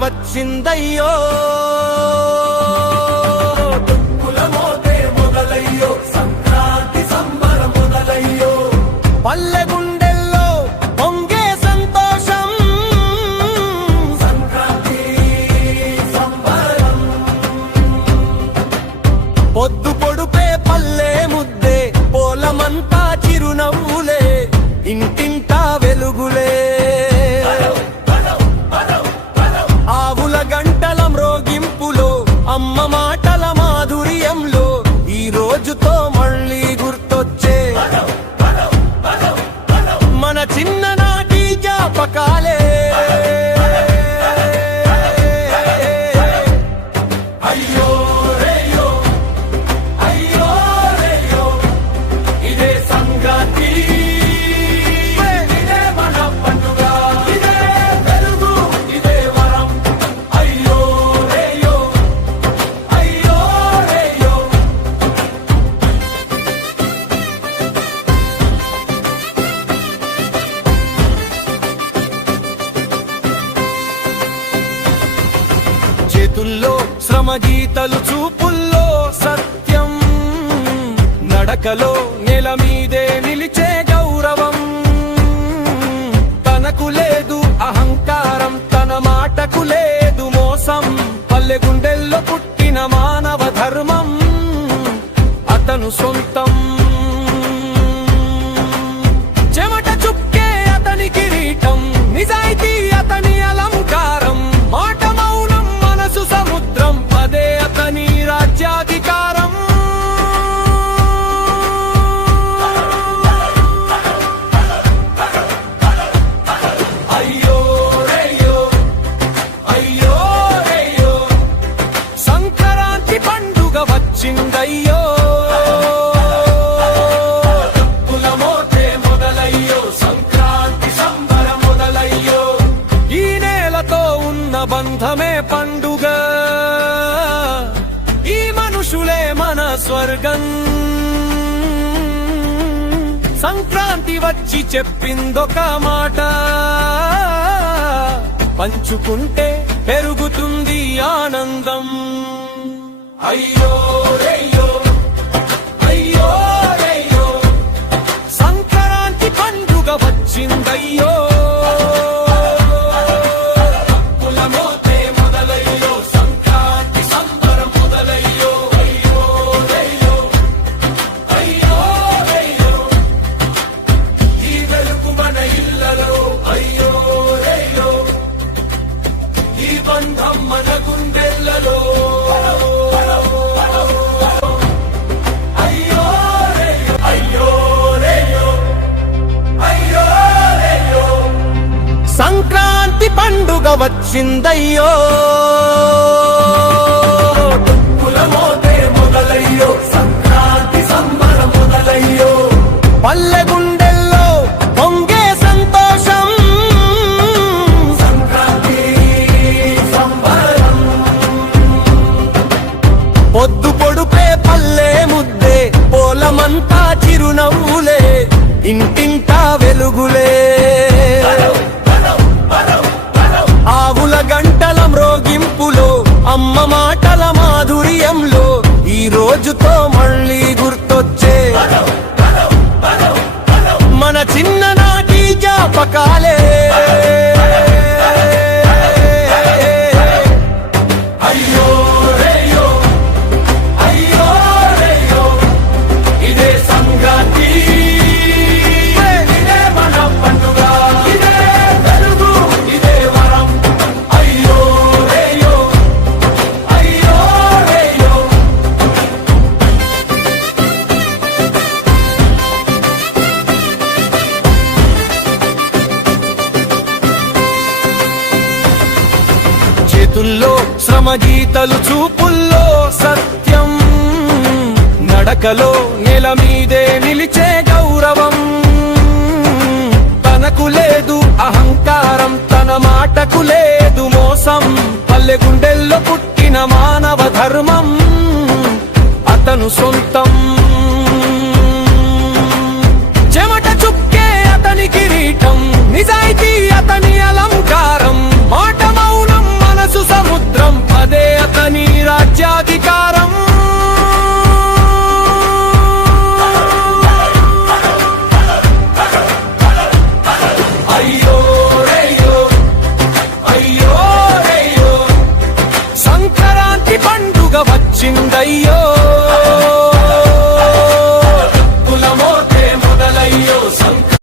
వచ్చిందయ్యో, కులమోతే మొదలయ్యో, సంక్రాంతి సంబరం మొదలయ్యో, పల్లె గుండెల్లో పొంగే సంతోషం, సంక్రాంతి సంబరం. పొద్దు పొడుపే పల్లె ముద్దే, పోలమంతా చిరునవ్వులే, ఇంటింటా వెలుగులే, ఆవుల గంటల మ్రోగింపులో, అమ్మ మాటల మాధుర్యంలో, ఈ రోజుతో మళ్ళీ గుర్తొచ్చే మన చిన్ననాటి జ్ఞాపకాలే. అయ్యో రేయో, అయ్యో రేయో, ఇదే సంక్రాంతి, ఇదే మన పండుగ, ఇదే వెలుగు, ఇదే వరం. అయ్యో రేయో, అయ్యో రేయో. చేతుల్లో శ్రమ గీతలు, చూపుల్లో సత్యం, నడకలో నెల మీదే నిలిచే గౌరవం. తనకు లేదు అహంకారం, తన మాటకు లేదు మోసం, పల్లె గుండెల్లో పుట్టిన మానవ ధర్మం అతను సొంతం. చెమట చుక్కే అతని కిరీటం, నిజాయితీ అతని అలంకారం, మాట మౌనం మనసు సముద్రం, అదే అతని రాజ్యాధికారం. అయ్యో రేయో, అయ్యో రేయో, సంక్రాంతి పండుగ వచ్చిందయ్యో, కులమోతే మొదలయ్యో, సంక్రాంతి సంబరం మొదలయ్యో, ఈ నేలతో ఉన్న బంధమే పండుగ, ఈ మనుషులే మన స్వర్గం. సంక్రాంతి వచ్చి చెప్పిందొక మాట, పంచుకుంటే పెరుగుతుంది ఆనందం. అయ్యో రేయో, అయ్యో రేయో, సంక్రాంతి పండుగ వచ్చిందయ్యో, కులమోతే మొదలయ్యో, సంక్రాంతి సంబరం మొదలయ్యో. అయ్యో రేయో, అయ్యో రేయో, ఈ వెలుగు మన ఇళ్ళలో. అయ్యో రేయో, ఈ బంధం మన గుండెల్లో. అయ్యో రేయో, అయ్యో రేయో, అయ్యో రేయో. సంక్రాంతి పండుగ వచ్చిందయ్యో, కులమోతే మొదలయ్యో, సంక్రాంతి సంబరం మొదలయ్యో, పల్లె గుండెల్లో పొంగే సంతోషం, సంక్రాంతి సంబరం. పొద్దు పొడుపే పల్లె ముద్దే, పోలమంతా చిరునవ్వులే, ఇంటింటా వెలుగులే, ఆవుల గంటల మ్రోగింపులో, అమ్మ మాటల మాధుర్యంలో, ఈ రోజుతో మళ్ళీ గుర్తొచ్చే మన చిన్ననాటి జ్ఞాపకాలే. అయ్యో రేయో, అయ్యో రేయో, ఇదే సంక్రాంతి, ఇదే మన పండుగ, ఇదే వెలుగు, ఇదే వరం. అయ్యో రేయో, అయ్యో రేయో. చేతుల్లో శ్రమ గీతలు, చూపుల్లో సత్యం, నడకలో నెల మీదే నిలిచే గౌరవం. తనకు లేదు అహంకారం, తన మాటకు లేదు మోసం, పల్లె గుండెల్లో పుట్టిన మానవ ధర్మం అతను సొంతం.